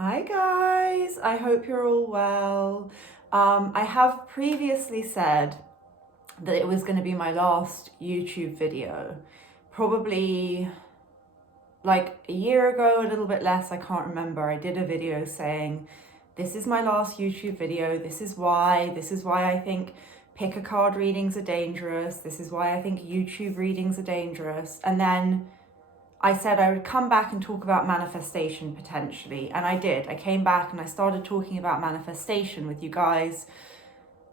Hi guys, I hope you're all well. I have previously said that it was going to be my last YouTube video, probably like a year ago, a little bit less, I can't remember. I did a video saying, this is my last YouTube video, this is why I think pick a card readings are dangerous, this is why I think YouTube readings are dangerous, and then I said I would come back and talk about manifestation potentially, and I did. I came back and I started talking about manifestation with you guys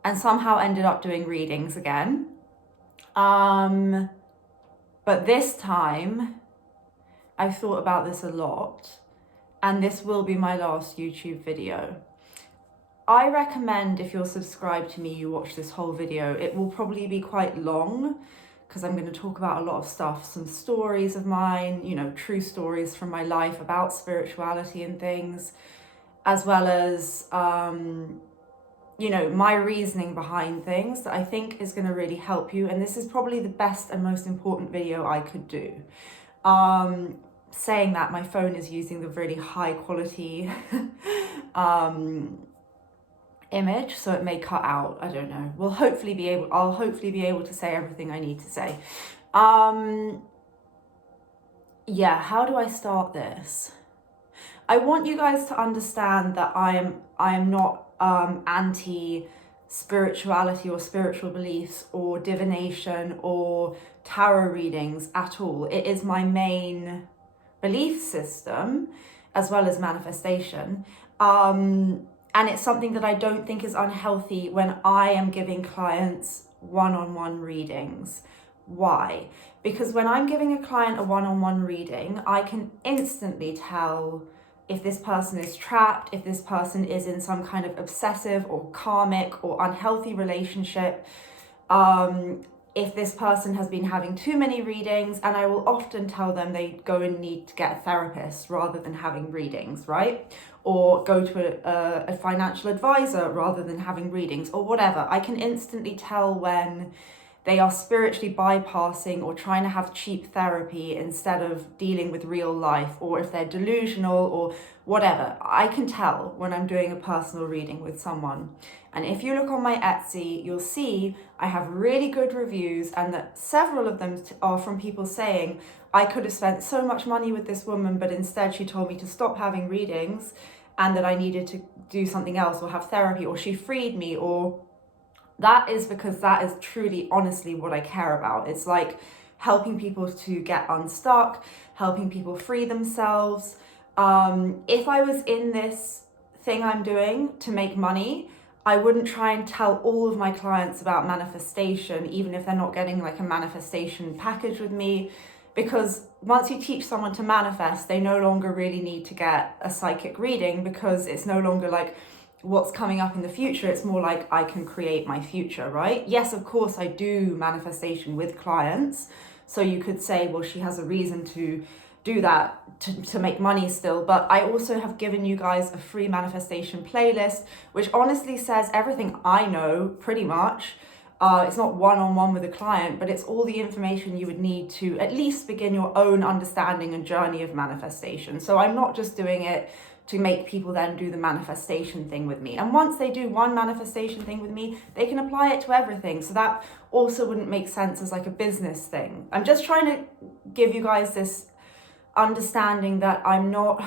and somehow ended up doing readings again. But this time I've thought about this a lot, and this will be my last YouTube video. I recommend if you're subscribed to me, you watch this whole video. It will probably be quite long, because I'm going to talk about a lot of stuff, some stories of mine, true stories from my life about spirituality and things, as well as, my reasoning behind things that I think is going to really help you. And this is probably the best and most important video I could do. Saying that, my phone is using the really high quality image, so it may cut out. I don't know. I'll hopefully be able to say everything I need to say. Yeah, how do I start this? I want you guys to understand that I am not anti spirituality or spiritual beliefs or divination or tarot readings at all. It is my main belief system, as well as manifestation. And it's something that I don't think is unhealthy when I am giving clients one-on-one readings. Why? Because when I'm giving a client a one-on-one reading, I can instantly tell if this person is trapped, if this person is in some kind of obsessive or karmic or unhealthy relationship, if this person has been having too many readings, and I will often tell them they go and need to get a therapist rather than having readings, right? Or go to a financial advisor rather than having readings, or whatever. I can instantly tell when they are spiritually bypassing or trying to have cheap therapy instead of dealing with real life, or if they're delusional or whatever. I can tell when I'm doing a personal reading with someone. And if you look on my Etsy, you'll see I have really good reviews, and that several of them are from people saying, I could have spent so much money with this woman, but instead she told me to stop having readings and that I needed to do something else or have therapy, or she freed me, or that is because that is truly, honestly what I care about. It's like helping people to get unstuck, helping people free themselves. If I was in this thing I'm doing to make money, I wouldn't try and tell all of my clients about manifestation, even if they're not getting like a manifestation package with me. Because once you teach someone to manifest, they no longer really need to get a psychic reading, because it's no longer like what's coming up in the future. It's more like I can create my future, right? Yes, of course, I do manifestation with clients. So you could say, well, she has a reason to do that to make money still. But I also have given you guys a free manifestation playlist, which honestly says everything I know pretty much. It's not one-on-one with a client, but it's all the information you would need to at least begin your own understanding and journey of manifestation. So I'm not just doing it to make people then do the manifestation thing with me. And once they do one manifestation thing with me, they can apply it to everything. So that also wouldn't make sense as like a business thing. I'm just trying to give you guys this understanding that I'm not...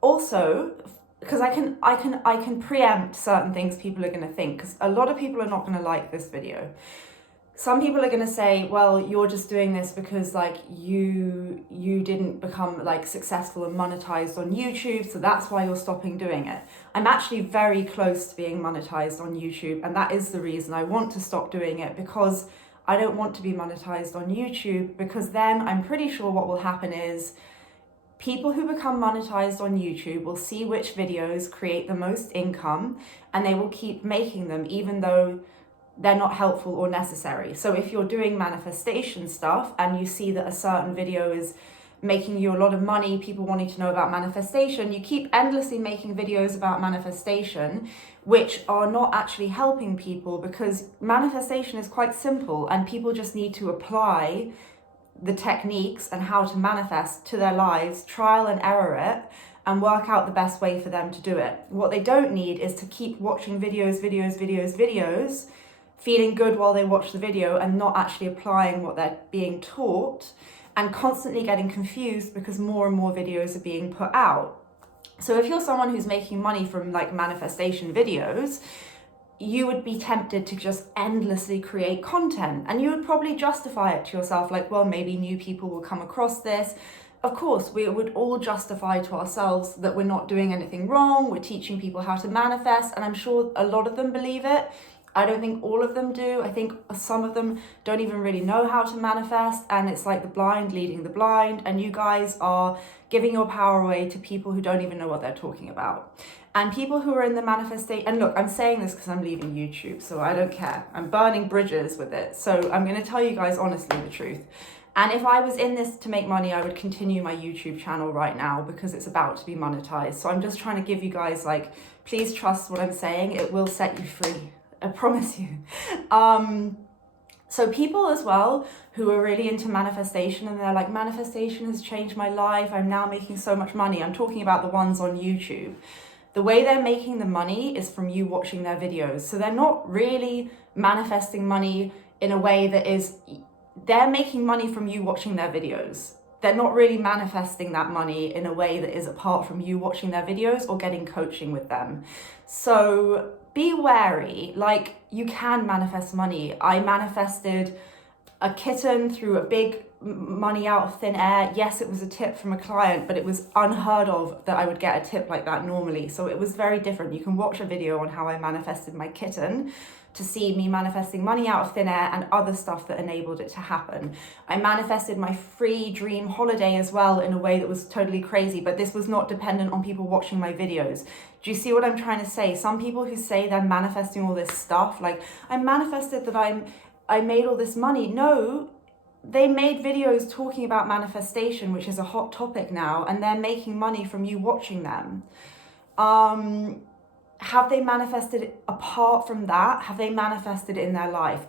Also, because I can preempt certain things people are going to think, because a lot of people are not going to like this video. Some people are going to say, well, you're just doing this because like you didn't become like successful and monetized on YouTube, so that's why you're stopping doing it. I'm actually very close to being monetized on YouTube, and that is the reason I want to stop doing it, because I don't want to be monetized on YouTube, because then I'm pretty sure what will happen is people who become monetized on YouTube will see which videos create the most income, and they will keep making them even though they're not helpful or necessary. So if you're doing manifestation stuff and you see that a certain video is making you a lot of money, people wanting to know about manifestation, you keep endlessly making videos about manifestation, which are not actually helping people, because manifestation is quite simple and people just need to apply the techniques and how to manifest to their lives, trial and error it, and work out the best way for them to do it. What they don't need is to keep watching videos, feeling good while they watch the video and not actually applying what they're being taught, and constantly getting confused because more and more videos are being put out. So if you're someone who's making money from like manifestation videos, you would be tempted to just endlessly create content, and you would probably justify it to yourself like, well, maybe new people will come across this. Of course, we would all justify to ourselves that we're not doing anything wrong, we're teaching people how to manifest, and I'm sure a lot of them believe it. I don't think all of them do. I think some of them don't even really know how to manifest, and it's like the blind leading the blind, and you guys are giving your power away to people who don't even know what they're talking about. And people who are in the manifestation, and look, I'm saying this because I'm leaving YouTube, so I don't care. I'm burning bridges with it. So I'm going to tell you guys honestly the truth. And if I was in this to make money, I would continue my YouTube channel right now because it's about to be monetized. So I'm just trying to give you guys like, please trust what I'm saying. It will set you free. I promise you. So people as well who are really into manifestation and they're like, manifestation has changed my life, I'm now making so much money. I'm talking about the ones on YouTube. The way they're making the money is from you watching their videos. So they're not really manifesting money in a way that is, they're making money from you watching their videos. They're not really manifesting that money in a way that is apart from you watching their videos or getting coaching with them. So be wary, like you can manifest money. I manifested a kitten through a big money out of thin air. Yes, it was a tip from a client, but it was unheard of that I would get a tip like that normally. So it was very different. You can watch a video on how I manifested my kitten to see me manifesting money out of thin air and other stuff that enabled it to happen. I manifested my free dream holiday as well in a way that was totally crazy, but this was not dependent on people watching my videos. Do you see what I'm trying to say? Some people who say they're manifesting all this stuff, like I manifested that I made all this money. No, they made videos talking about manifestation, which is a hot topic now, and they're making money from you watching them. Have they manifested apart from that? Have they manifested in their life?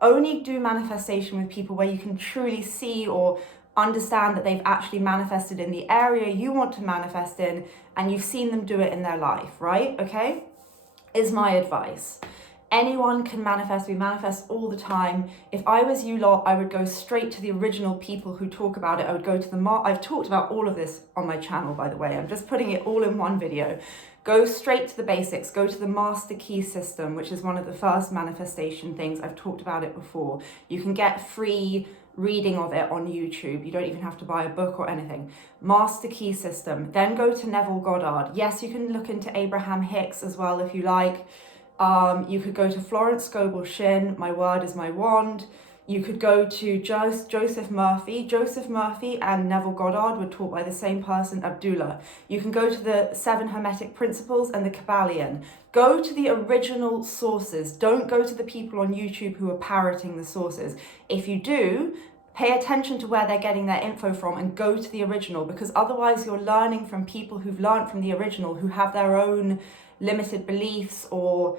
Only do manifestation with people where you can truly see or understand that they've actually manifested in the area you want to manifest in, and you've seen them do it in their life, right? Okay? Is my advice. Anyone can manifest. We manifest all the time. If I was you lot, I would go straight to the original people who talk about it. I would go to the I've talked about all of this on my channel, by the way. I'm just putting it all in one video. Go straight to the basics. Go to the master key system, which is one of the first manifestation things. I've talked about it before. You can get free reading of it on YouTube. You don't even have to buy a book or anything. Master key system. Then go to Neville Goddard. Yes, you can look into Abraham Hicks as well if you like. You could go to Florence Scoble Shinn, My Word is My Wand. You could go to Joseph Murphy. Joseph Murphy and Neville Goddard were taught by the same person, Abdullah. You can go to the 7 Hermetic Principles and the Kabbalion. Go to the original sources. Don't go to the people on YouTube who are parroting the sources. If you do, pay attention to where they're getting their info from and go to the original, because otherwise you're learning from people who've learned from the original, who have their own limited beliefs, or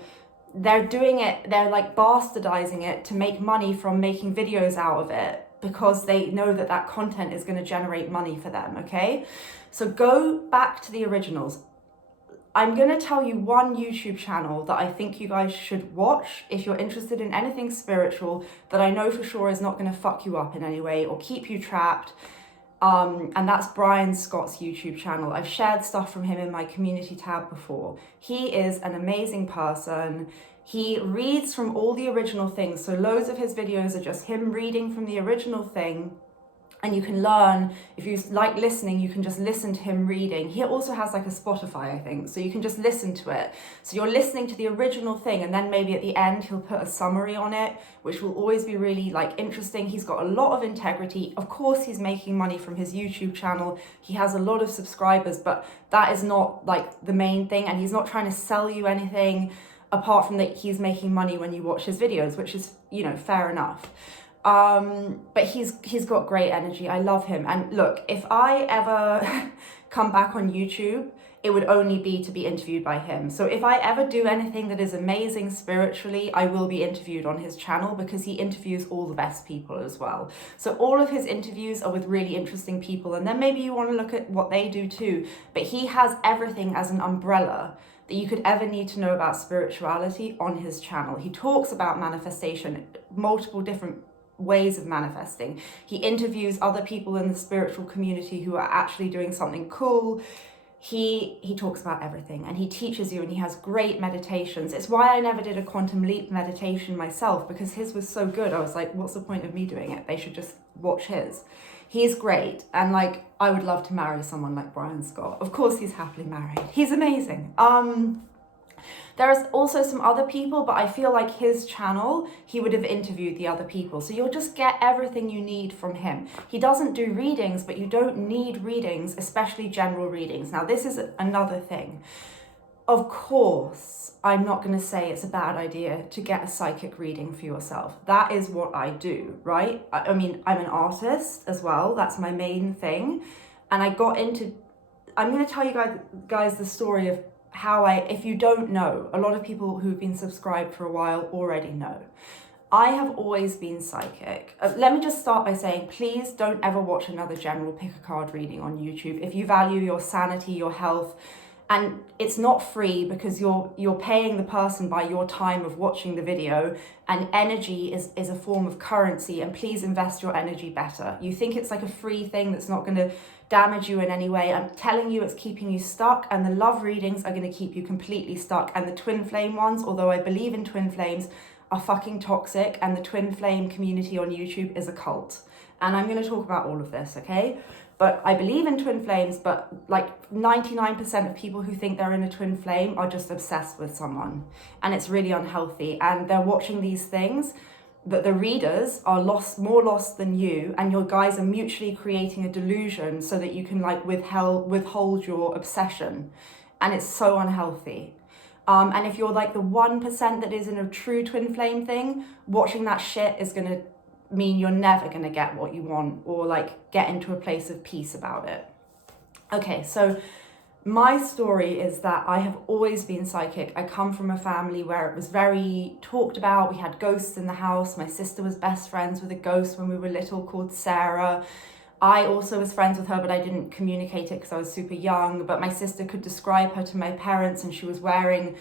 they're doing it, they're like bastardizing it to make money from making videos out of it because they know that that content is going to generate money for them, okay? So go back to the originals. I'm going to tell you one YouTube channel that I think you guys should watch if you're interested in anything spiritual that I know for sure is not going to fuck you up in any way or keep you trapped. And that's Brian Scott's YouTube channel. I've shared stuff from him in my community tab before. He is an amazing person. He reads from all the original things. So loads of his videos are just him reading from the original thing. And you can learn, if you like listening, you can just listen to him reading. He also has like a Spotify, I think, so you can just listen to it. So you're listening to the original thing, and then maybe at the end he'll put a summary on it, which will always be really like interesting. He's got a lot of integrity. Of course, he's making money from his YouTube channel. He has a lot of subscribers, but that is not like the main thing, and he's not trying to sell you anything apart from that he's making money when you watch his videos, which is, you know, fair enough. But he's got great energy. I love him. And look, if I ever come back on YouTube, it would only be to be interviewed by him. So if I ever do anything that is amazing spiritually, I will be interviewed on his channel, because he interviews all the best people as well. So all of his interviews are with really interesting people, and then maybe you want to look at what they do too. But he has everything as an umbrella that you could ever need to know about spirituality on his channel. He talks about manifestation, multiple different ways of manifesting. He interviews other people in the spiritual community who are actually doing something cool. He talks about everything, and he teaches you, and he has great meditations. It's why I never did a quantum leap meditation myself, because his was so good. I was like, what's the point of me doing it? They should just watch his. He's great, and like, I would love to marry someone like Brian Scott. Of course he's happily married. He's amazing. There's also some other people, but I feel like his channel, he would have interviewed the other people. So you'll just get everything you need from him. He doesn't do readings, but you don't need readings, especially general readings. Now, this is another thing. Of course, I'm not going to say it's a bad idea to get a psychic reading for yourself. That is what I do, right? I mean, I'm an artist as well. That's my main thing. And I'm going to tell you guys the story of how if you don't know, a lot of people who've been subscribed for a while already know. I have always been psychic. Let me just start by saying, please don't ever watch another general pick a card reading on YouTube. If you value your sanity, your health, and it's not free, because you're paying the person by your time of watching the video, and energy is a form of currency, and please invest your energy better. You think it's like a free thing that's not going to damage you in any way. I'm telling you, it's keeping you stuck, and the love readings are going to keep you completely stuck. And the twin flame ones, although I believe in twin flames, are fucking toxic, and the twin flame community on YouTube is a cult. And I'm going to talk about all of this, okay? But I believe in twin flames, but like 99% of people who think they're in a twin flame are just obsessed with someone. And it's really unhealthy. And they're watching these things, that the readers are more lost than you, and your guys are mutually creating a delusion so that you can like withhold your obsession. And it's so unhealthy. And if you're like the 1% that is in a true twin flame thing, watching that shit is going to mean you're never going to get what you want, or like get into a place of peace about it. Okay, so my story is that I have always been psychic. I come from a family where it was very talked about. We had ghosts in the house. My sister was best friends with a ghost when we were little called Sarah. I also was friends with her, but I didn't communicate it because I was super young. But my sister could describe her to my parents, and she was wearing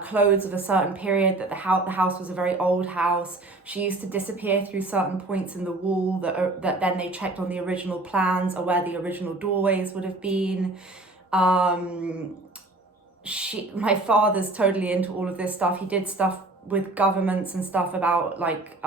clothes of a certain period, that the house was a very old house. She used to disappear through certain points in the wall that then they checked on the original plans, or where the original doorways would have been. My father's totally into all of this stuff. He did stuff with governments and stuff about like,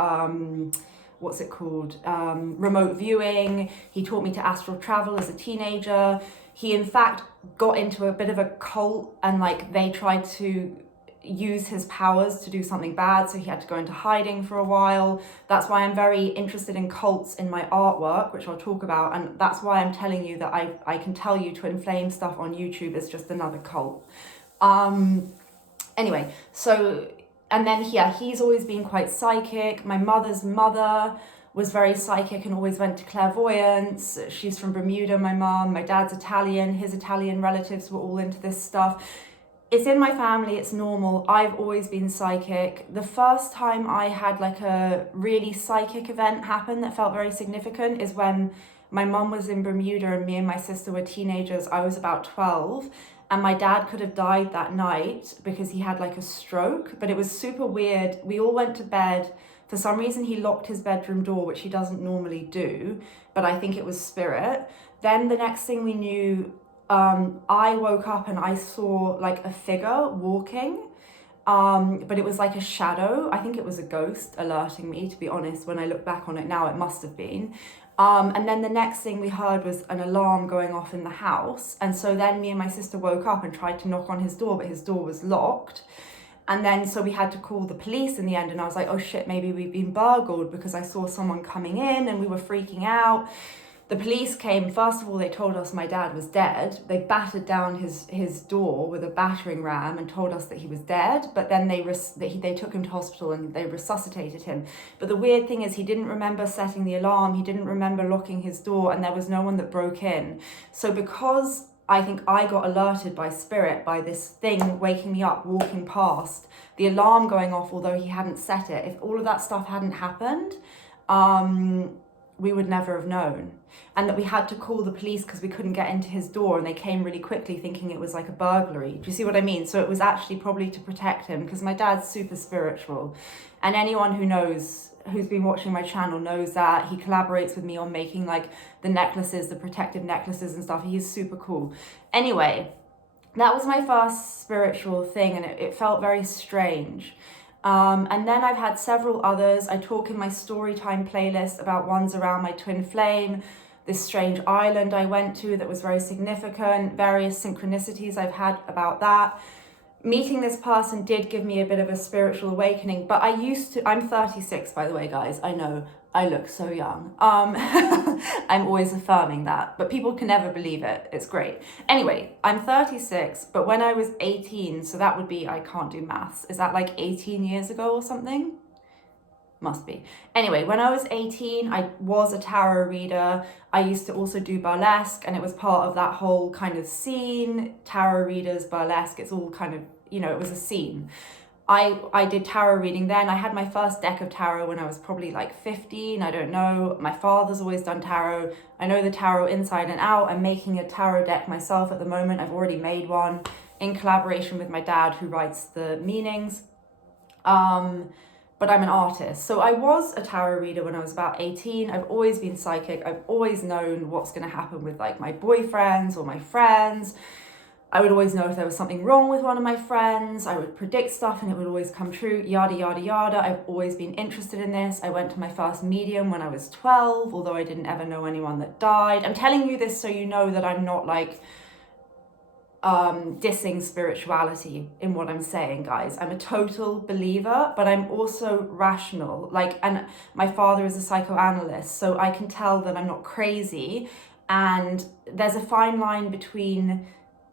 what's it called? Remote viewing. He taught me to astral travel as a teenager. He in fact got into a bit of a cult, and like they tried to use his powers to do something bad, so he had to go into hiding for a while. That's why I'm very interested in cults in my artwork, which I'll talk about, and that's why I'm telling you that I can tell you twin flame stuff on YouTube is just another cult. Anyway, so, and then he's always been quite psychic. My mother's mother was very psychic and always went to clairvoyance. She's from Bermuda, my mom. My dad's Italian. His Italian relatives were all into this stuff. It's in my family, it's normal. I've always been psychic. The first time I had like a really psychic event happen that felt very significant is when my mum was in Bermuda and me and my sister were teenagers. I was about 12, and my dad could have died that night because he had like a stroke, but it was super weird. We all went to bed. For some reason, he locked his bedroom door, which he doesn't normally do, but I think it was spirit. Then the next thing we knew, I woke up and I saw like a figure walking, but it was like a shadow. I think it was a ghost alerting me, to be honest. When I look back on it now, it must have been. And then the next thing we heard was an alarm going off in the house. And so then me and my sister woke up and tried to knock on his door, but his door was locked. And then so we had to call the police in the end, and I was like, oh shit, maybe we've been burgled, because I saw someone coming in and we were freaking out. The police came. First of all, they told us my dad was dead. They battered down his door with a battering ram and told us that he was dead. But then they took him to hospital and they resuscitated him. But the weird thing is he didn't remember setting the alarm. He didn't remember locking his door, and there was no one that broke in. So because I think I got alerted by spirit, by this thing waking me up, walking past, the alarm going off, although he hadn't set it, if all of that stuff hadn't happened, we would never have known. And that we had to call the police because we couldn't get into his door, and they came really quickly thinking it was like a burglary. Do you see what I mean? So it was actually probably to protect him, because my dad's super spiritual. And anyone who knows, who's been watching my channel, knows that he collaborates with me on making like the necklaces, the protective necklaces and stuff. He's super cool. Anyway, that was my first spiritual thing, and it felt very strange. And then I've had several others. I talk in my story time playlist about ones around my twin flame, this strange island I went to that was very significant, various synchronicities I've had about that. Meeting this person did give me a bit of a spiritual awakening, but I'm 36, by the way, guys. I know I look so young. I'm always affirming that, but people can never believe it. It's great. Anyway, I'm 36, but when I was 18, so that would be, I can't do maths. Is that like 18 years ago or something? Must be. Anyway, when I was 18, I was a tarot reader. I used to also do burlesque, and it was part of that whole kind of scene, tarot readers, burlesque. It's all kind of, you know, it was a scene. I did tarot reading then. I had my first deck of tarot when I was probably like 15. I don't know. My father's always done tarot. I know the tarot inside and out. I'm making a tarot deck myself at the moment. I've already made one in collaboration with my dad, who writes the meanings. But I'm an artist. So I was a tarot reader when I was about 18. I've always been psychic. I've always known what's going to happen with like my boyfriends or my friends. I would always know if there was something wrong with one of my friends. I would predict stuff and it would always come true, yada, yada, yada. I've always been interested in this. I went to my first medium when I was 12, although I didn't ever know anyone that died. I'm telling you this so you know that I'm not like dissing spirituality in what I'm saying, guys. I'm a total believer, but I'm also rational. And my father is a psychoanalyst, so I can tell that I'm not crazy. And there's a fine line between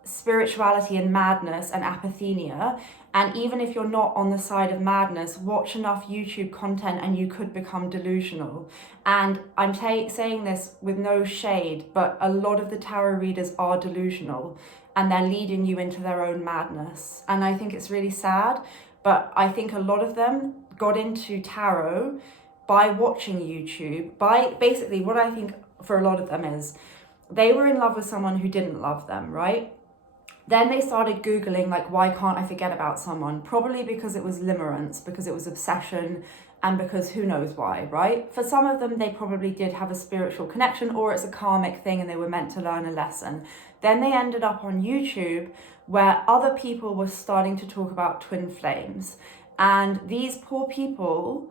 spirituality and madness and apathenia. And even if you're not on the side of madness, watch enough YouTube content and you could become delusional. And I'm saying this with no shade, but a lot of the tarot readers are delusional and they're leading you into their own madness. And I think it's really sad, but I think a lot of them got into tarot by watching YouTube, by basically what I think for a lot of them is they were in love with someone who didn't love them, right? Then they started Googling, like, why can't I forget about someone? Probably because it was limerence, because it was obsession, and because who knows why, right? For some of them, they probably did have a spiritual connection, or it's a karmic thing and they were meant to learn a lesson. Then they ended up on YouTube where other people were starting to talk about twin flames. And these poor people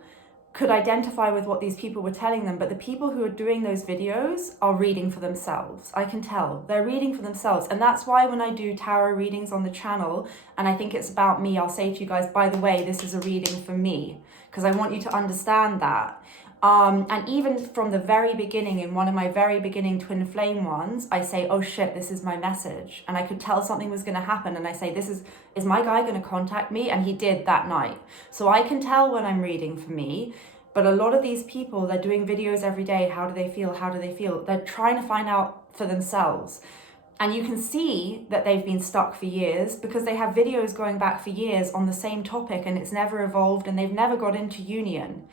could identify with what these people were telling them, but the people who are doing those videos are reading for themselves. I can tell they're reading for themselves. And that's why when I do tarot readings on the channel, and I think it's about me, I'll say to you guys, by the way, this is a reading for me, because I want you to understand that. And even from the very beginning, in one of my very beginning twin flame ones, I say, oh shit, this is my message. And I could tell something was going to happen. And I say, is my guy going to contact me? And he did that night. So I can tell when I'm reading for me. But a lot of these people, they're doing videos every day. How do they feel? How do they feel? They're trying to find out for themselves. And you can see that they've been stuck for years because they have videos going back for years on the same topic and it's never evolved and they've never got into union.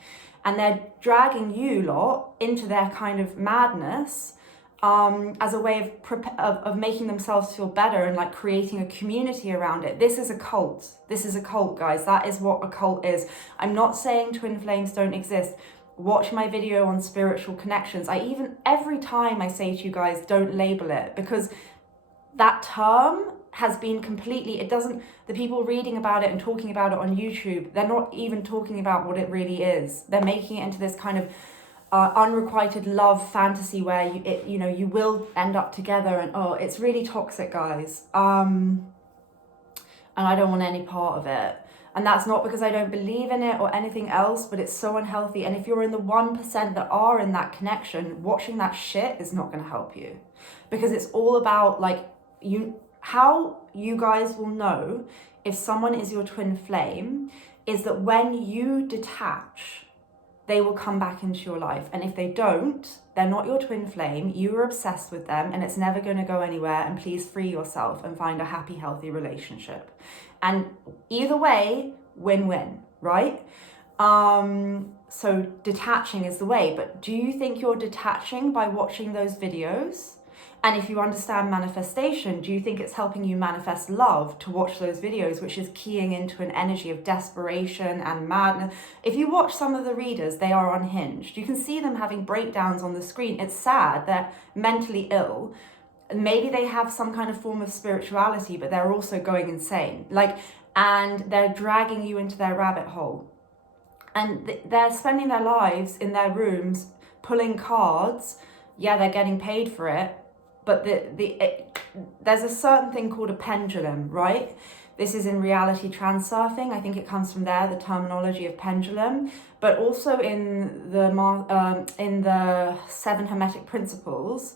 And they're dragging you lot into their kind of madness as a way of making themselves feel better and like creating a community around it. This is a cult. This is a cult, guys. That is what a cult is. I'm not saying twin flames don't exist. Watch my video on spiritual connections. Every time I say to you guys, don't label it, because that term has been completely, the people reading about it and talking about it on YouTube, they're not even talking about what it really is. They're making it into this kind of unrequited love fantasy where you will end up together, and it's really toxic, guys. And I don't want any part of it. And that's not because I don't believe in it or anything else, but it's so unhealthy. And if you're in the 1% that are in that connection, watching that shit is not going to help you. Because it's all about like how you guys will know if someone is your twin flame is that when you detach, they will come back into your life. And if they don't, they're not your twin flame, you are obsessed with them, and it's never going to go anywhere. And please free yourself and find a happy, healthy relationship. And either way, win-win, right? So detaching is the way. But do you think you're detaching by watching those videos? And if you understand manifestation, do you think it's helping you manifest love to watch those videos, which is keying into an energy of desperation and madness? If you watch some of the readers, they are unhinged. You can see them having breakdowns on the screen. It's sad. They're mentally ill. Maybe they have some kind of form of spirituality, but they're also going insane. And they're dragging you into their rabbit hole. And they're spending their lives in their rooms pulling cards. Yeah, they're getting paid for it. But there's a certain thing called a pendulum, right? This is in reality transurfing. I think it comes from there, the terminology of pendulum. But also in the 7 Hermetic Principles,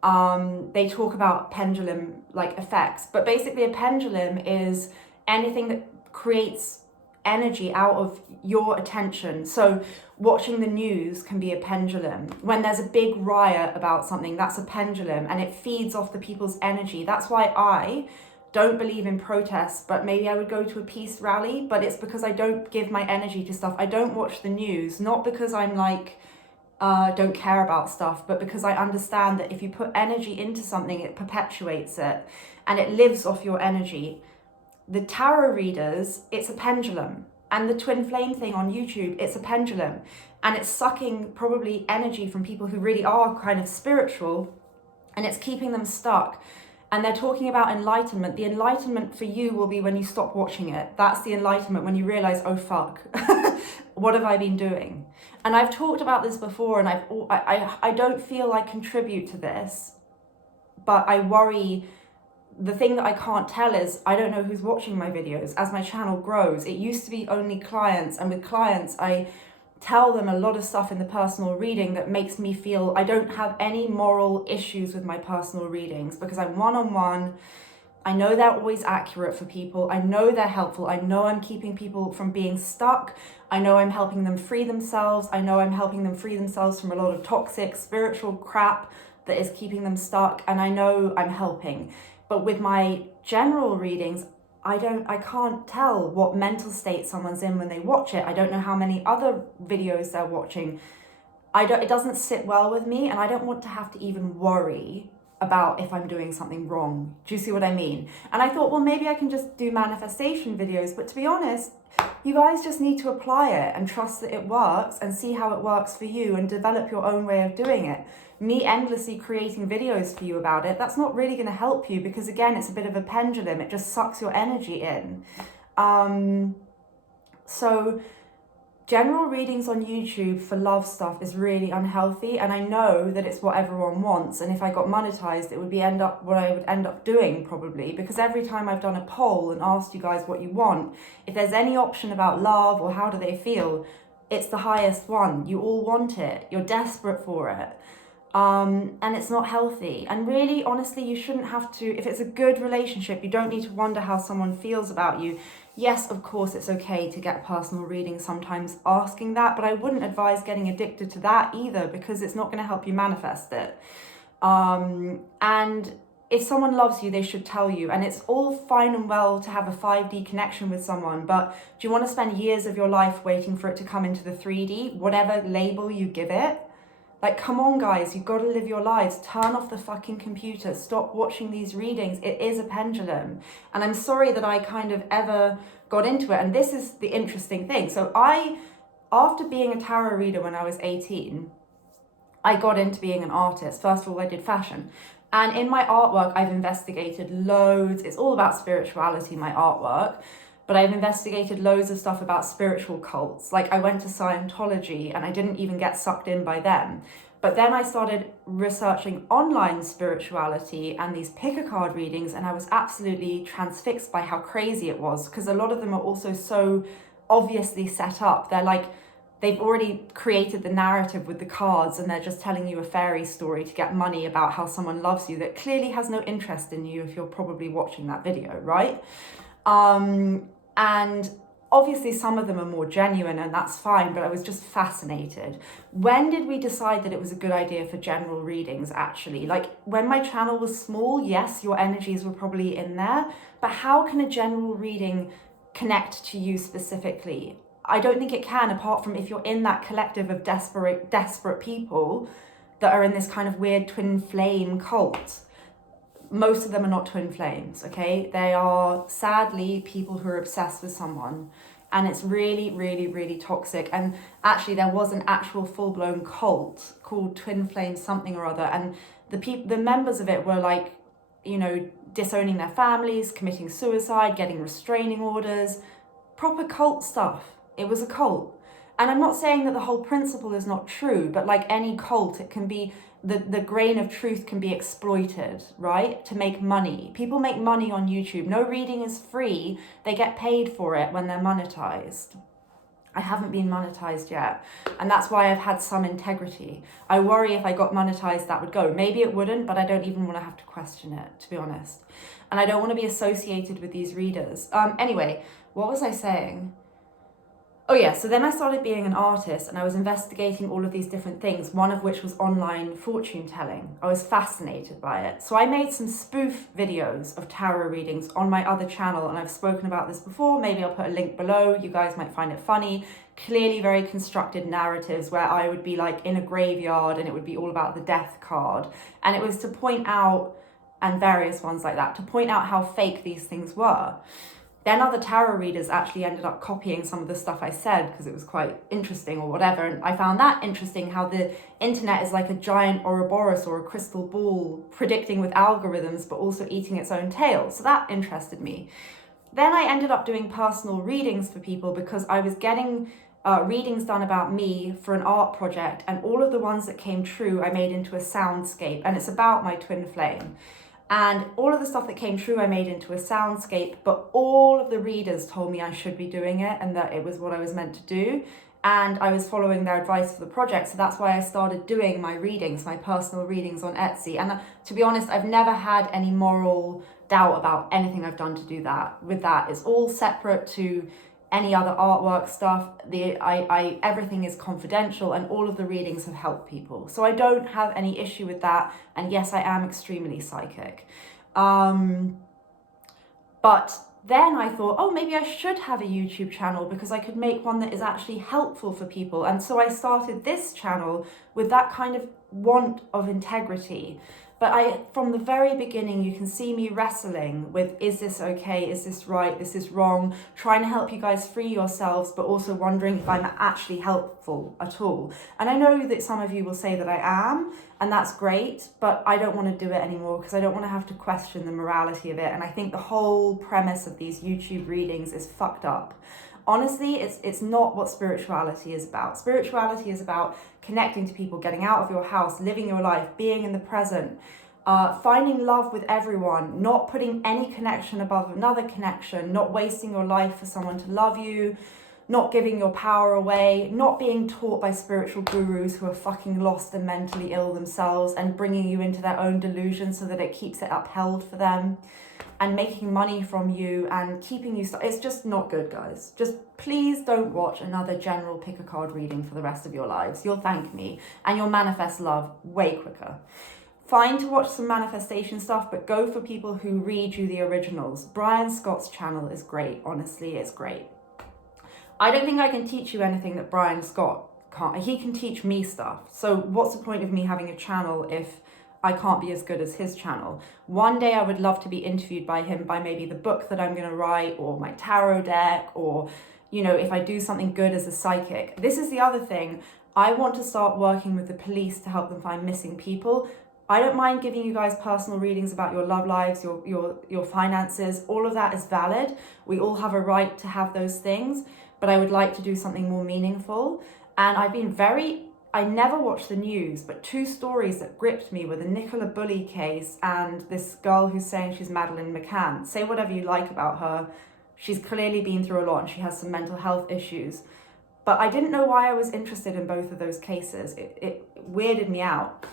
they talk about pendulum like effects. But basically a pendulum is anything that creates energy out of your attention. So watching the news can be a pendulum. When there's a big riot about something, that's a pendulum, and it feeds off the people's energy. That's why I don't believe in protests, but maybe I would go to a peace rally, but it's because I don't give my energy to stuff. I don't watch the news, not because I'm don't care about stuff, but because I understand that if you put energy into something, it perpetuates it and it lives off your energy. The tarot readers, it's a pendulum. And the twin flame thing on YouTube, it's a pendulum. And it's sucking probably energy from people who really are kind of spiritual, and it's keeping them stuck. And they're talking about enlightenment. The enlightenment for you will be when you stop watching it. That's the enlightenment, when you realize, oh fuck, what have I been doing? And I've talked about this before, and I don't feel I contribute to this, but I worry. The thing that I can't tell is I don't know who's watching my videos as my channel grows. It used to be only clients, and with clients I tell them a lot of stuff in the personal reading that makes me feel I don't have any moral issues with my personal readings, because I'm one-on-one. I know they're always accurate for people. I know they're helpful. I know I'm keeping people from being stuck. I know I'm helping them free themselves. I know I'm helping them free themselves from a lot of toxic spiritual crap that is keeping them stuck, and I know I'm helping. But with my general readings, I can't tell what mental state someone's in when they watch it. I don't know how many other videos they're watching. It doesn't sit well with me, and I don't want to have to even worry about if I'm doing something wrong. Do you see what I mean? And I thought, well, maybe I can just do manifestation videos. But to be honest, you guys just need to apply it and trust that it works and see how it works for you and develop your own way of doing it. Me endlessly creating videos for you about it, that's not really going to help you, because again, it's a bit of a pendulum. It just sucks your energy in. So general readings on YouTube for love stuff is really unhealthy, and I know that it's what everyone wants, and if I got monetized, it would be what I would end up doing probably, because every time I've done a poll and asked you guys what you want, if there's any option about love or how do they feel, it's the highest one. You all want it. You're desperate for it. And it's not healthy. And really, honestly, you shouldn't have to, if it's a good relationship, you don't need to wonder how someone feels about you. Yes, of course, it's okay to get personal reading sometimes asking that, but I wouldn't advise getting addicted to that either, because it's not going to help you manifest it. And if someone loves you, they should tell you. And it's all fine and well to have a 5D connection with someone, but do you want to spend years of your life waiting for it to come into the 3D, whatever label you give it? Like, come on, guys, you've got to live your lives. Turn off the fucking computer. Stop watching these readings. It is a pendulum. And I'm sorry that I kind of ever got into it. And this is the interesting thing. So after being a tarot reader when I was 18, I got into being an artist. First of all, I did fashion. And in my artwork, I've investigated loads. It's all about spirituality, my artwork. But I've investigated loads of stuff about spiritual cults. Like, I went to Scientology and I didn't even get sucked in by them. But then I started researching online spirituality and these pick-a-card readings, and I was absolutely transfixed by how crazy it was, because a lot of them are also so obviously set up. They're like, they've already created the narrative with the cards, and they're just telling you a fairy story to get money about how someone loves you that clearly has no interest in you if you're probably watching that video, right? And obviously some of them are more genuine, and that's fine, but I was just fascinated. When did we decide that it was a good idea for general readings, actually? Like, when my channel was small, yes, your energies were probably in there, but how can a general reading connect to you specifically? I don't think it can, apart from if you're in that collective of desperate people that are in this kind of weird twin flame cult. Most of them are not twin flames, okay? They are sadly people who are obsessed with someone, and it's really, really, really toxic. And actually there was an actual full-blown cult called Twin Flame something or other, and the members of it were like, you know, disowning their families, committing suicide, getting restraining orders, proper cult stuff. It was a cult. And I'm not saying that the whole principle is not true, but like any cult, it can be, the grain of truth can be exploited, right? To make money. People make money on YouTube. No reading is free. They get paid for it when they're monetized. I haven't been monetized yet. And that's why I've had some integrity. I worry if I got monetized, that would go. Maybe it wouldn't, but I don't even want to have to question it, to be honest. And I don't want to be associated with these readers. Anyway, what was I saying? Oh yeah, so then I started being an artist, and I was investigating all of these different things, one of which was online fortune telling. I was fascinated by it. So I made some spoof videos of tarot readings on my other channel, and I've spoken about this before. Maybe I'll put a link below. You guys might find it funny. Clearly very constructed narratives where I would be like in a graveyard and it would be all about the death card. And it was to point out, and various ones like that, to point out how fake these things were. Then other tarot readers actually ended up copying some of the stuff I said because it was quite interesting or whatever. And I found that interesting, how the internet is like a giant Ouroboros or a crystal ball, predicting with algorithms, but also eating its own tail. So that interested me. Then I ended up doing personal readings for people because I was getting readings done about me for an art project. And all of the ones that came true, I made into a soundscape, and it's about my twin flame. And all of the stuff that came true, I made into a soundscape, but all of the readers told me I should be doing it and that it was what I was meant to do. And I was following their advice for the project. So that's why I started doing my readings, my personal readings on Etsy. And to be honest, I've never had any moral doubt about anything I've done to do that. With that, it's all separate to any other artwork stuff. Everything is confidential, and all of the readings have helped people. So I don't have any issue with that. And yes, I am extremely psychic. But then I thought, oh, maybe I should have a YouTube channel because I could make one that is actually helpful for people. And so I started this channel with that kind of want of integrity. But from the very beginning, you can see me wrestling with, is this okay? Is this right? This is wrong? Trying to help you guys free yourselves, but also wondering if I'm actually helpful at all. And I know that some of you will say that I am, and that's great, but I don't want to do it anymore because I don't want to have to question the morality of it. And I think the whole premise of these YouTube readings is fucked up. Honestly, it's not what spirituality is about. Spirituality is about connecting to people, getting out of your house, living your life, being in the present, finding love with everyone, not putting any connection above another connection, not wasting your life for someone to love you, not giving your power away, not being taught by spiritual gurus who are fucking lost and mentally ill themselves and bringing you into their own delusions so that it keeps it upheld for them, and making money from you and keeping you stuck. It's just not good, guys. Just please don't watch another general pick a card reading for the rest of your lives. You'll thank me and you'll manifest love way quicker. Fine to watch some manifestation stuff, but go for people who read you the originals. Brian Scott's channel is great. Honestly, it's great. I don't think I can teach you anything that Brian Scott can't. He can teach me stuff. So what's the point of me having a channel if I can't be as good as his channel? One day I would love to be interviewed by him, by maybe the book that I'm going to write, or my tarot deck, or, you know, if I do something good as a psychic. This is the other thing. I want to start working with the police to help them find missing people. I don't mind giving you guys personal readings about your love lives, your finances. All of that is valid. We all have a right to have those things, but I would like to do something more meaningful. And I've been very I never watched the news, but two stories that gripped me were the Nicola Bulley case and this girl who's saying she's Madeleine McCann. Say whatever you like about her. She's clearly been through a lot and she has some mental health issues. But I didn't know why I was interested in both of those cases. It weirded me out.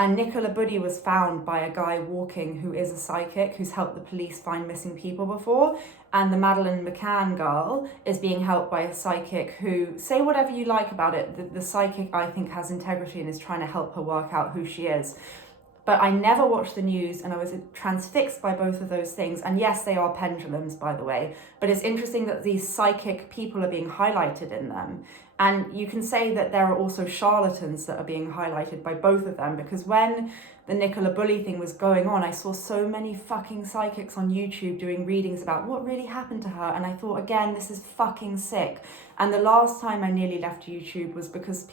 And Nicola Bulley was found by a guy walking who is a psychic who's helped the police find missing people before. And the Madeleine McCann girl is being helped by a psychic who, say whatever you like about it, the psychic I think has integrity and is trying to help her work out who she is. But I never watched the news and I was transfixed by both of those things. And yes, they are pendulums, by the way. But it's interesting that these psychic people are being highlighted in them. And you can say that there are also charlatans that are being highlighted by both of them, because when the Nicola Bulley thing was going on, I saw so many fucking psychics on YouTube doing readings about what really happened to her. And I thought, again, this is fucking sick. And the last time I nearly left YouTube was because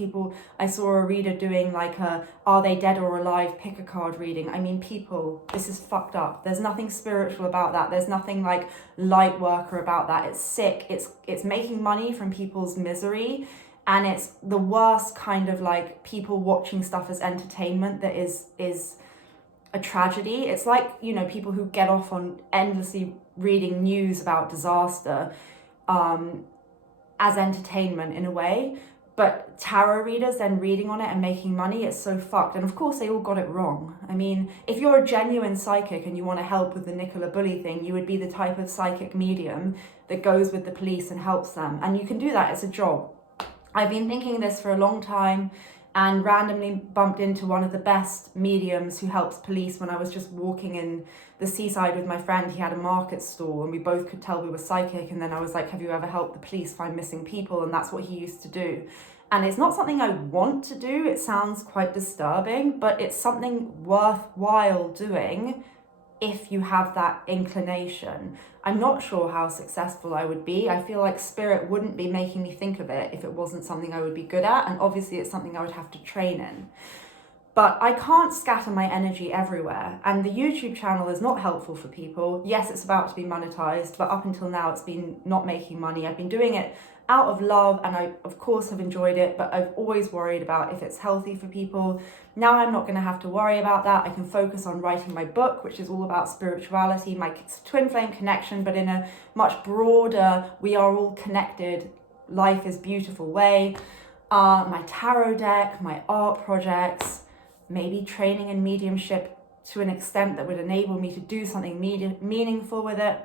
I saw a reader doing like a, are they dead or alive, pick a card reading. I mean, people, this is fucked up. There's nothing spiritual about that. There's nothing like light worker about that. It's sick. It's making money from people's misery. And it's the worst kind of like people watching stuff as entertainment that is a tragedy. It's like, you know, people who get off on endlessly reading news about disaster as entertainment in a way. But tarot readers then reading on it and making money, it's so fucked. And of course they all got it wrong. I mean, if you're a genuine psychic and you want to help with the Nicola Bulley thing, you would be the type of psychic medium that goes with the police and helps them. And you can do that, it's a job. I've been thinking this for a long time and randomly bumped into one of the best mediums who helps police when I was just walking in the seaside with my friend. He had a market stall and we both could tell we were psychic. And then I was like, have you ever helped the police find missing people? And that's what he used to do. And it's not something I want to do. It sounds quite disturbing, but it's something worthwhile doing if you have that inclination. I'm not sure how successful I would be. I feel like spirit wouldn't be making me think of it if it wasn't something I would be good at, and obviously it's something I would have to train in. But I can't scatter my energy everywhere, and the YouTube channel is not helpful for people. Yes, it's about to be monetized, but up until now it's been not making money. I've been doing it out of love, and I of course have enjoyed it, but I've always worried about if it's healthy for people. Now I'm not going to have to worry about that. I can focus on writing my book, which is all about spirituality, my twin flame connection, but in a much broader, we are all connected, life is beautiful way. My tarot deck, my art projects, maybe training in mediumship to an extent that would enable me to do something meaningful with it.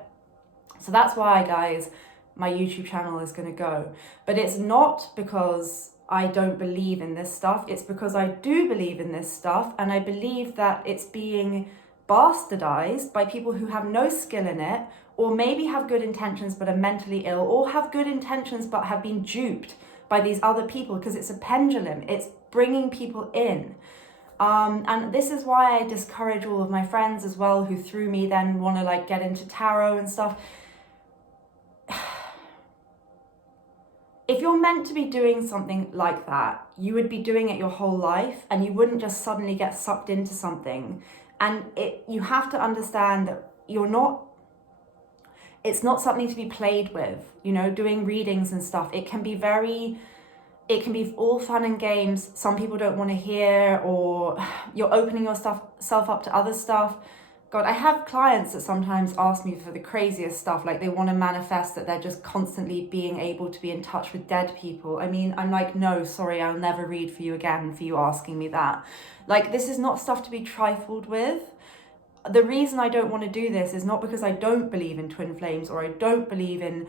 So that's why, guys, my YouTube channel is going to go. But it's not because I don't believe in this stuff. It's because I do believe in this stuff, and I believe that it's being bastardized by people who have no skill in it, or maybe have good intentions but are mentally ill, or have good intentions but have been duped by these other people, because it's a pendulum. It's bringing people in. And this is why I discourage all of my friends as well who through me then want to like get into tarot and stuff. If you're meant to be doing something like that, you would be doing it your whole life, and you wouldn't just suddenly get sucked into something. And you have to understand that it's not something to be played with, you know, doing readings and stuff. It can be all fun and games. Some people don't want to hear, or you're opening yourself up to other stuff. God, I have clients that sometimes ask me for the craziest stuff, like they want to manifest that they're just constantly being able to be in touch with dead people. I mean, I'm like, no, sorry, I'll never read for you again for you asking me that. Like, this is not stuff to be trifled with. The reason I don't want to do this is not because I don't believe in twin flames or I don't believe in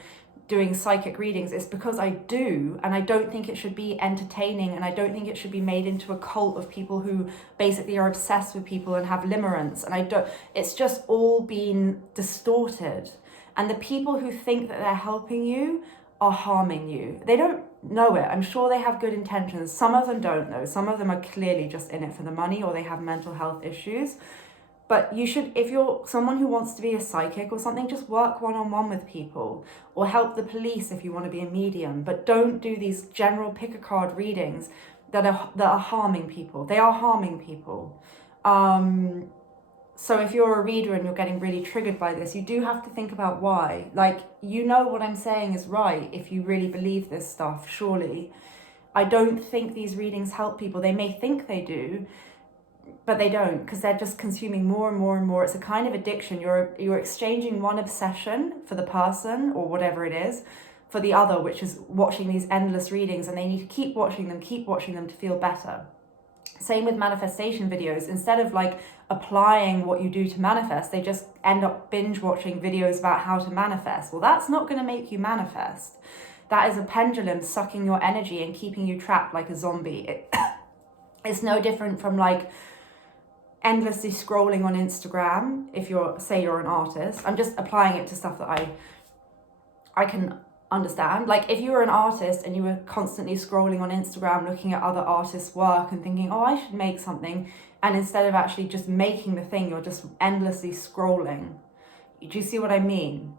doing psychic readings. It's because I do, and I don't think it should be entertaining, and I don't think it should be made into a cult of people who basically are obsessed with people and have limerence. And it's just all been distorted, and the people who think that they're helping you are harming you. They don't know it. I'm sure they have good intentions. Some of them don't though. Some of them are clearly just in it for the money, or they have mental health issues. But you should, if you're someone who wants to be a psychic or something, just work one-on-one with people, or help the police if you want to be a medium. But don't do these general pick-a-card readings that are harming people. They are harming people. So if you're a reader and you're getting really triggered by this, you do have to think about why. Like, you know what I'm saying is right if you really believe this stuff, surely. I don't think these readings help people. They may think they do, but they don't, because they're just consuming more and more and more. It's a kind of addiction. You're exchanging one obsession for the person or whatever it is for the other, which is watching these endless readings, and they need to keep watching them to feel better. Same with manifestation videos. Instead of like applying what you do to manifest, they just end up binge watching videos about how to manifest. Well, that's not going to make you manifest. That is a pendulum sucking your energy and keeping you trapped like a zombie. It's no different from like endlessly scrolling on Instagram. If say you're an artist, I'm just applying it to stuff that I can understand. Like if you were an artist and you were constantly scrolling on Instagram looking at other artists' work and thinking, oh, I should make something, and instead of actually just making the thing, you're just endlessly scrolling. Do you see what I mean?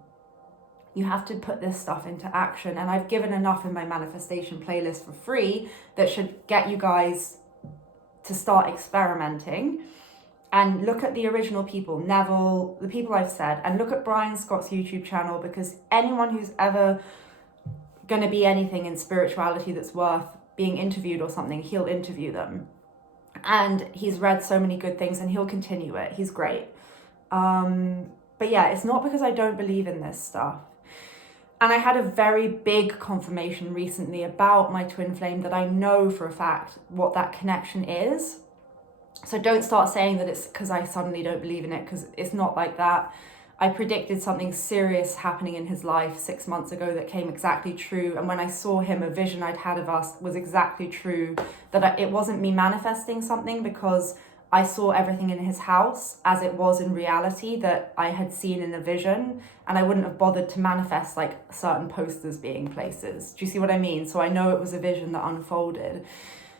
You have to put this stuff into action, and I've given enough in my manifestation playlist for free that should get you guys to start experimenting. And look at the original people, Neville, the people I've said, and look at Brian Scott's YouTube channel, because anyone who's ever going to be anything in spirituality that's worth being interviewed or something, he'll interview them. And he's read so many good things, and he'll continue it. He's great. But yeah, it's not because I don't believe in this stuff. And I had a very big confirmation recently about my twin flame that I know for a fact what that connection is. So don't start saying that it's because I suddenly don't believe in it, because it's not like that. I predicted something serious happening in his life 6 months ago that came exactly true. And when I saw him, a vision I'd had of us was exactly true. That it wasn't me manifesting something, because I saw everything in his house as it was in reality that I had seen in a vision. And I wouldn't have bothered to manifest like certain posters being places. Do you see what I mean? So I know it was a vision that unfolded.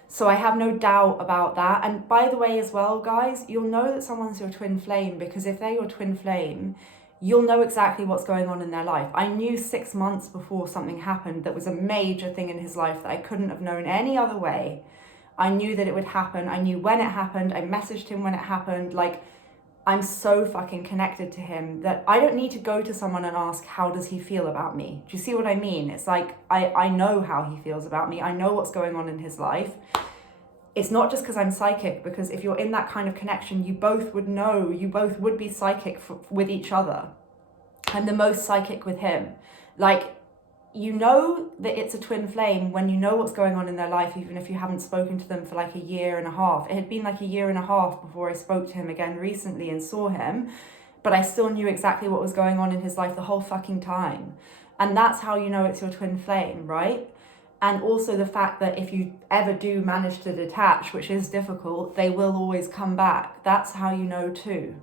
So I have no doubt about that. And by the way as well, guys, you'll know that someone's your twin flame, because if they're your twin flame, you'll know exactly what's going on in their life. I knew 6 months before something happened that was a major thing in his life that I couldn't have known any other way. I knew that it would happen. I knew when it happened. I messaged him when it happened. Like, I'm so fucking connected to him that I don't need to go to someone and ask, how does he feel about me? Do you see what I mean? It's like, I know how he feels about me. I know what's going on in his life. It's not just because I'm psychic, because if you're in that kind of connection, you both would know, you both would be psychic with each other. I'm the most psychic with him. Like, you know that it's a twin flame when you know what's going on in their life, even if you haven't spoken to them for like 1.5 years. It had been like 1.5 years before I spoke to him again recently and saw him, but I still knew exactly what was going on in his life the whole fucking time. And that's how you know it's your twin flame, right? And also the fact that if you ever do manage to detach, which is difficult, they will always come back. That's how you know too.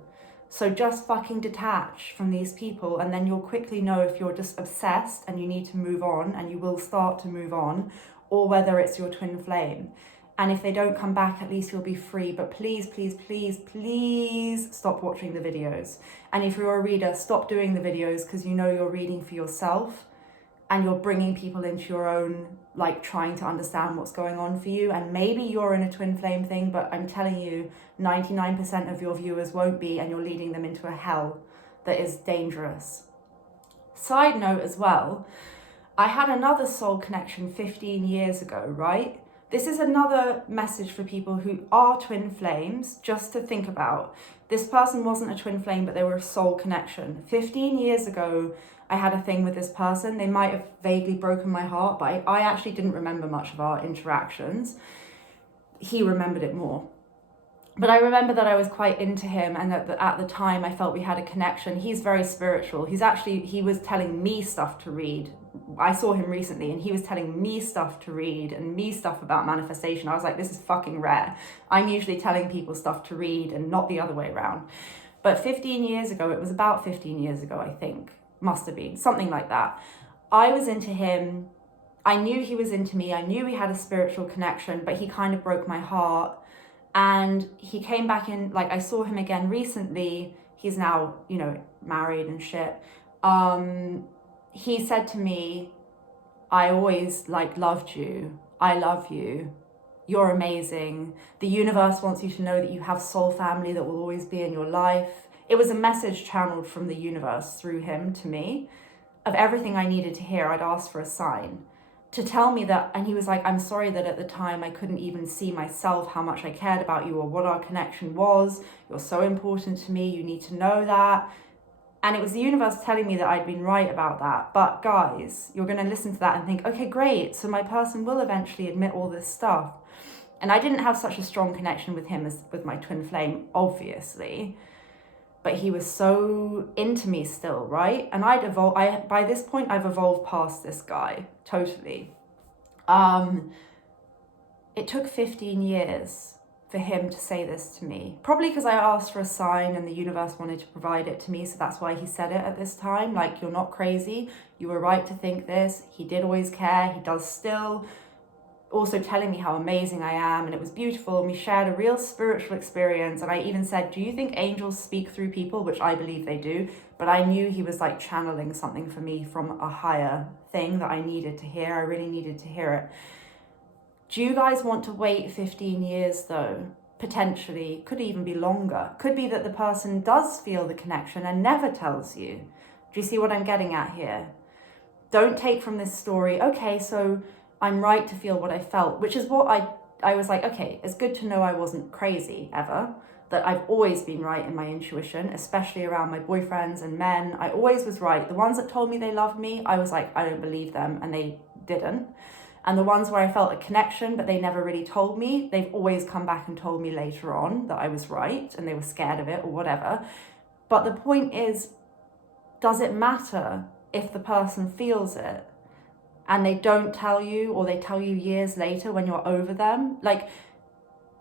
So just fucking detach from these people, and then you'll quickly know if you're just obsessed and you need to move on, and you will start to move on, or whether it's your twin flame. And if they don't come back, at least you'll be free. But please, please, please, please stop watching the videos. And if you're a reader, stop doing the videos, because you know you're reading for yourself and you're bringing people into your own, like, trying to understand what's going on for you. And maybe you're in a twin flame thing, but I'm telling you, 99% of your viewers won't be, and you're leading them into a hell that is dangerous. Side note as well, I had another soul connection 15 years ago, right? This is another message for people who are twin flames, just to think about. This person wasn't a twin flame, but they were a soul connection. 15 years ago, I had a thing with this person. They might have vaguely broken my heart, but I actually didn't remember much of our interactions. He remembered it more. But I remember that I was quite into him, and that at the time I felt we had a connection. He's very spiritual. He was telling me stuff to read. I saw him recently and he was telling me stuff to read and me stuff about manifestation. I was like, this is fucking rare. I'm usually telling people stuff to read and not the other way around. But 15 years ago, it was about 15 years ago, I think, must have been, something like that. I was into him. I knew he was into me. I knew we had a spiritual connection, but he kind of broke my heart. And he came back in, like, I saw him again recently. He's now, married and shit. He said to me, I always, loved you. I love you. You're amazing. The universe wants you to know that you have soul family that will always be in your life. It was a message channeled from the universe through him to me of everything I needed to hear. I'd asked for a sign. to tell me that, and he was like, I'm sorry that at the time I couldn't even see myself how much I cared about you or what our connection was. You're so important to me, you need to know that. And it was the universe telling me that I'd been right about that. But guys, you're going to listen to that and think, okay, great, so my person will eventually admit all this stuff. And I didn't have such a strong connection with him as with my twin flame, obviously. But he was so into me still, right? And by this point, I've evolved past this guy, totally. It took 15 years for him to say this to me. Probably because I asked for a sign and the universe wanted to provide it to me, so that's why he said it at this time. Like, you're not crazy, you were right to think this. He did always care, he does still. Also telling me how amazing I am, and it was beautiful, and we shared a real spiritual experience. And I even said, do you think angels speak through people? Which I believe they do, but I knew he was like channeling something for me from a higher thing that I needed to hear. I really needed to hear it. Do you guys want to wait 15 years though? Potentially, could even be longer. Could be that the person does feel the connection and never tells you. Do you see what I'm getting at here? Don't take from this story, okay, so I'm right to feel what I felt, which is what I was like, okay, it's good to know I wasn't crazy ever, that I've always been right in my intuition, especially around my boyfriends and men. I always was right. The ones that told me they loved me, I was like, I don't believe them, and they didn't. And the ones where I felt a connection, but they never really told me, they've always come back and told me later on that I was right, and they were scared of it or whatever. But the point is, does it matter if the person feels it and they don't tell you, or they tell you years later when you're over them? Like,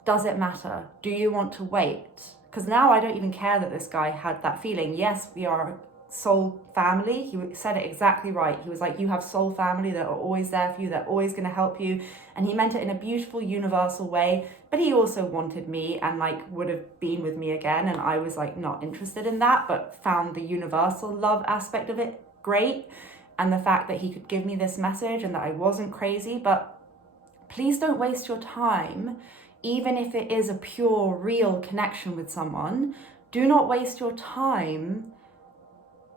does it matter? Do you want to wait? Because now I don't even care that this guy had that feeling. Yes, we are a soul family. He said it exactly right. He was like, you have soul family that are always there for you, they're always going to help you. And he meant it in a beautiful, universal way. But he also wanted me and like would have been with me again. And I was like not interested in that, but found the universal love aspect of it great. And the fact that he could give me this message and that I wasn't crazy. But please don't waste your time, even if it is a pure, real connection with someone. Do not waste your time,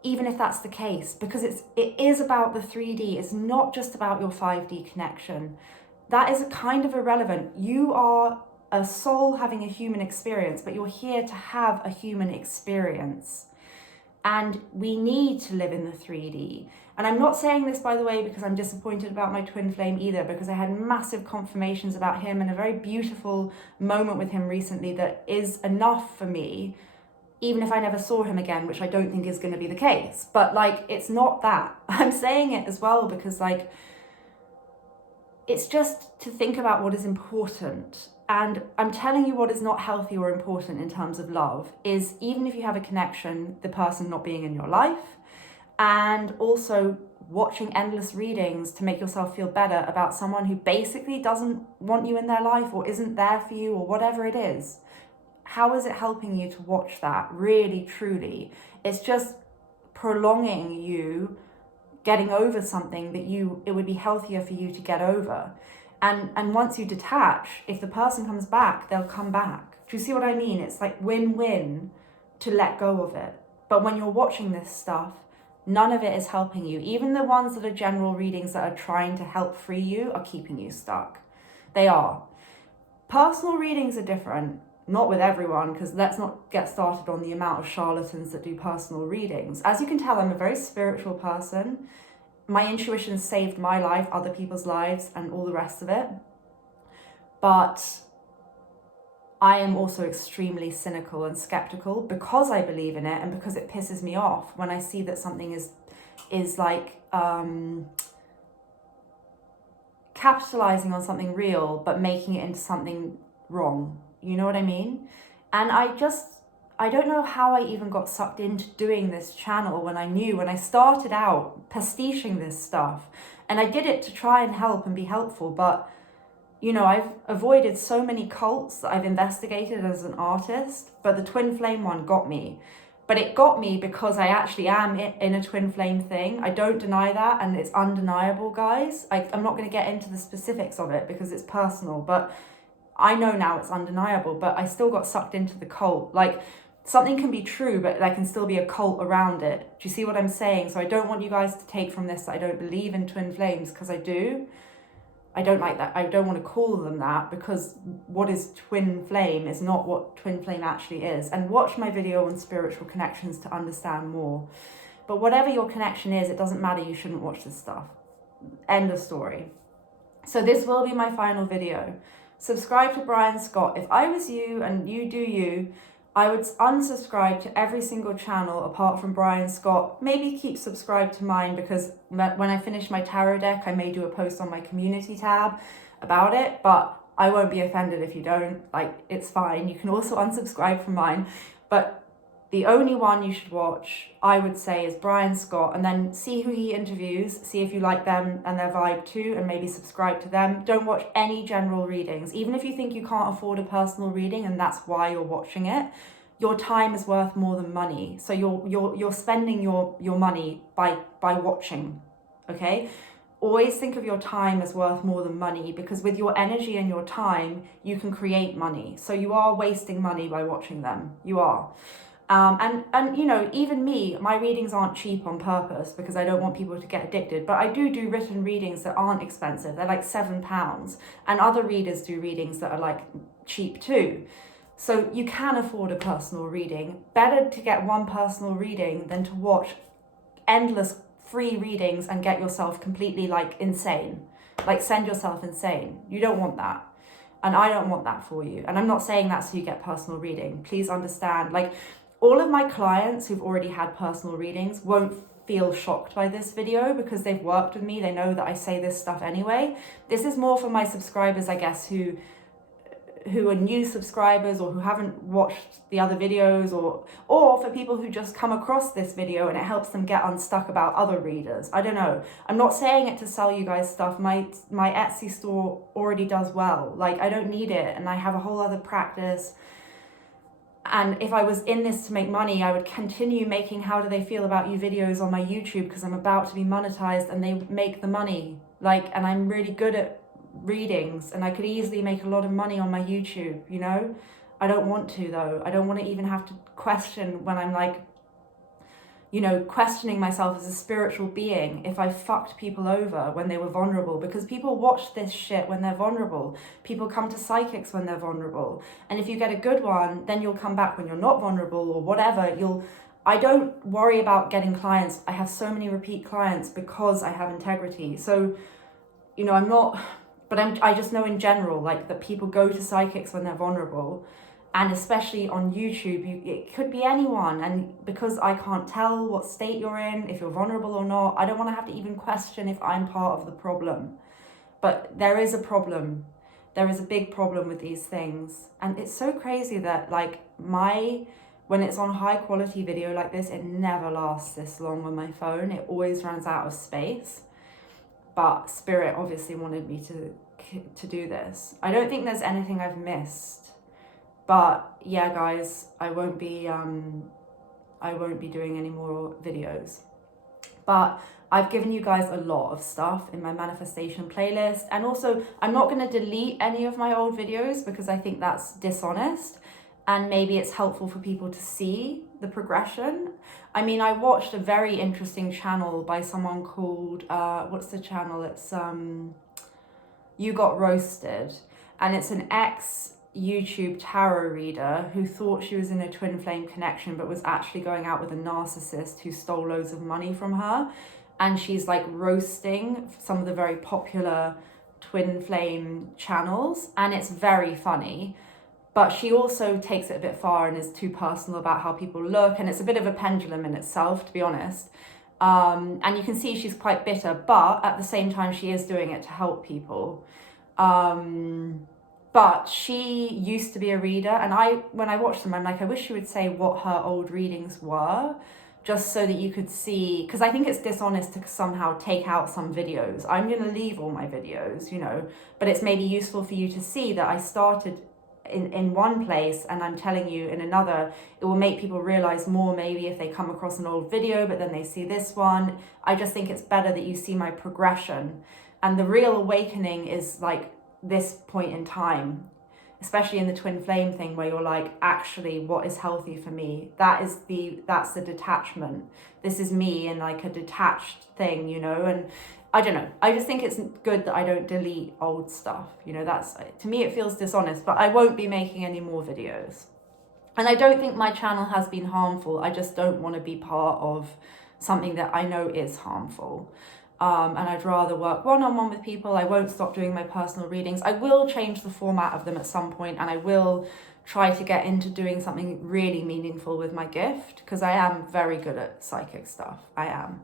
even if that's the case, because it is about the 3D. It's not just about your 5D connection. That is a kind of irrelevant. You are a soul having a human experience, but you're here to have a human experience. And we need to live in the 3D. And I'm not saying this, by the way, because I'm disappointed about my twin flame either, because I had massive confirmations about him and a very beautiful moment with him recently that is enough for me, even if I never saw him again, which I don't think is going to be the case. But like, it's not that. I'm saying it as well because like, it's just to think about what is important. And I'm telling you what is not healthy or important in terms of love is, even if you have a connection, the person not being in your life, and also watching endless readings to make yourself feel better about someone who basically doesn't want you in their life or isn't there for you or whatever it is. How is it helping you to watch that? Really, truly. It's just prolonging you getting over something that it would be healthier for you to get over. And once you detach, if the person comes back, they'll come back. Do you see what I mean? It's like win-win to let go of it. But when you're watching this stuff, none of it is helping you. Even the ones that are general readings that are trying to help free you are keeping you stuck. They are. Personal readings are different. Not with everyone, because let's not get started on the amount of charlatans that do personal readings. As you can tell, I'm a very spiritual person. My intuition saved my life, other people's lives, and all the rest of it. But I am also extremely cynical and skeptical because I believe in it and because it pisses me off when I see that something is like capitalizing on something real but making it into something wrong. You know what I mean? And I don't know how I even got sucked into doing this channel when I started out pastiching this stuff. And I did it to try and help and be helpful. But, you know, I've avoided so many cults that I've investigated as an artist. But the twin flame one got me. But it got me because I actually am in a twin flame thing. I don't deny that. And it's undeniable, guys. I'm not going to get into the specifics of it because it's personal. But I know now it's undeniable, but I still got sucked into the cult. Like, something can be true, but there can still be a cult around it. Do you see what I'm saying? So I don't want you guys to take from this that I don't believe in twin flames, because I do. I don't like that. I don't want to call them that, because what is twin flame is not what twin flame actually is. And watch my video on spiritual connections to understand more. But whatever your connection is, it doesn't matter. You shouldn't watch this stuff. End of story. So this will be my final video. Subscribe to Brian Scott. If I was you and you do you, I would unsubscribe to every single channel apart from Brian Scott. Maybe keep subscribed to mine, because when I finish my tarot deck, I may do a post on my community tab about it, but I won't be offended if you don't. Like, it's fine. You can also unsubscribe from mine. But the only one you should watch, I would say, is Brian Scott, and then see who he interviews, see if you like them and their vibe too, and maybe subscribe to them. Don't watch any general readings. Even if you think you can't afford a personal reading and that's why you're watching it, your time is worth more than money. So you're spending your money by watching, okay? Always think of your time as worth more than money, because with your energy and your time, you can create money. So you are wasting money by watching them. You are. And you know, even me, my readings aren't cheap on purpose, because I don't want people to get addicted, but I do written readings that aren't expensive. They're like £7, and other readers do readings that are like cheap too. So you can afford a personal reading. Better to get one personal reading than to watch endless free readings and get yourself completely like insane, like send yourself insane. You don't want that. And I don't want that for you. And I'm not saying that so you get personal reading. Please understand, like, all of my clients who've already had personal readings won't feel shocked by this video, because they've worked with me. They know that I say this stuff anyway. This is more for my subscribers, I guess, who are new subscribers, or who haven't watched the other videos, or for people who just come across this video and it helps them get unstuck about other readers. I don't know. I'm not saying it to sell you guys stuff. My Etsy store already does well. Like, I don't need it, and I have a whole other practice. And if I was in this to make money, I would continue making how do they feel about you videos on my YouTube, because I'm about to be monetized and they make the money. Like, and I'm really good at readings, and I could easily make a lot of money on my YouTube, you know? I don't want to, though. I don't want to even have to question when I'm like, you know, questioning myself as a spiritual being if I fucked people over when they were vulnerable, because people watch this shit when they're vulnerable. People come to psychics when they're vulnerable. And if you get a good one, then you'll come back when you're not vulnerable or whatever. I don't worry about getting clients. I have so many repeat clients because I have integrity. So, you know, I just know in general, like, that people go to psychics when they're vulnerable. And especially on YouTube, it could be anyone. And because I can't tell what state you're in, if you're vulnerable or not, I don't want to have to even question if I'm part of the problem. But there is a problem. There is a big problem with these things. And it's so crazy that, like, when it's on high quality video like this, it never lasts this long on my phone. It always runs out of space. But Spirit obviously wanted me to do this. I don't think there's anything I've missed. But yeah, guys, I won't be doing any more videos. But I've given you guys a lot of stuff in my manifestation playlist. And also, I'm not going to delete any of my old videos, because I think that's dishonest. And maybe it's helpful for people to see the progression. I mean, I watched a very interesting channel by someone called, what's the channel? It's You Got Roasted. And it's an YouTube tarot reader who thought she was in a twin flame connection, but was actually going out with a narcissist who stole loads of money from her. And she's like roasting some of the very popular twin flame channels, and it's very funny. But she also takes it a bit far and is too personal about how people look, and it's a bit of a pendulum in itself, to be honest. And you can see she's quite bitter, but at the same time she is doing it to help people. But she used to be a reader, and when I watched them, I'm like, I wish she would say what her old readings were, just so that you could see, because I think it's dishonest to somehow take out some videos. I'm going to leave all my videos, you know, but it's maybe useful for you to see that I started in one place and I'm telling you in another. It will make people realize more, maybe if they come across an old video, but then they see this one. I just think it's better that you see my progression. And the real awakening is like this point in time, especially in the twin flame thing, where you're like, actually, what is healthy for me? That's the detachment. This is me in like a detached thing, you know. And I don't know, I just think it's good that I don't delete old stuff, you know. That's, to me, it feels dishonest. But I won't be making any more videos, and I don't think my channel has been harmful. I just don't want to be part of something that I know is harmful. And I'd rather work one-on-one with people. I won't stop doing my personal readings. I will change the format of them at some point, and I will try to get into doing something really meaningful with my gift, because I am very good at psychic stuff. I am.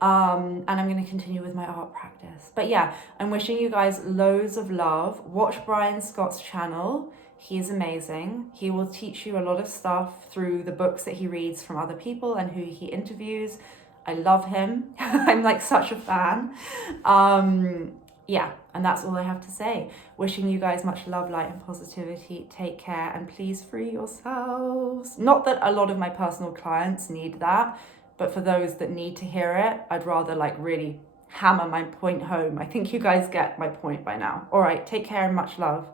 And I'm going to continue with my art practice. But yeah, I'm wishing you guys loads of love. Watch Brian Scott's channel. He's amazing. He will teach you a lot of stuff through the books that he reads from other people and who he interviews. I love him. I'm like such a fan. Yeah, and that's all I have to say. Wishing you guys much love, light, and positivity. Take care, and please free yourselves. Not that a lot of my personal clients need that, but for those that need to hear it, I'd rather like really hammer my point home. I think you guys get my point by now. All right, take care and much love.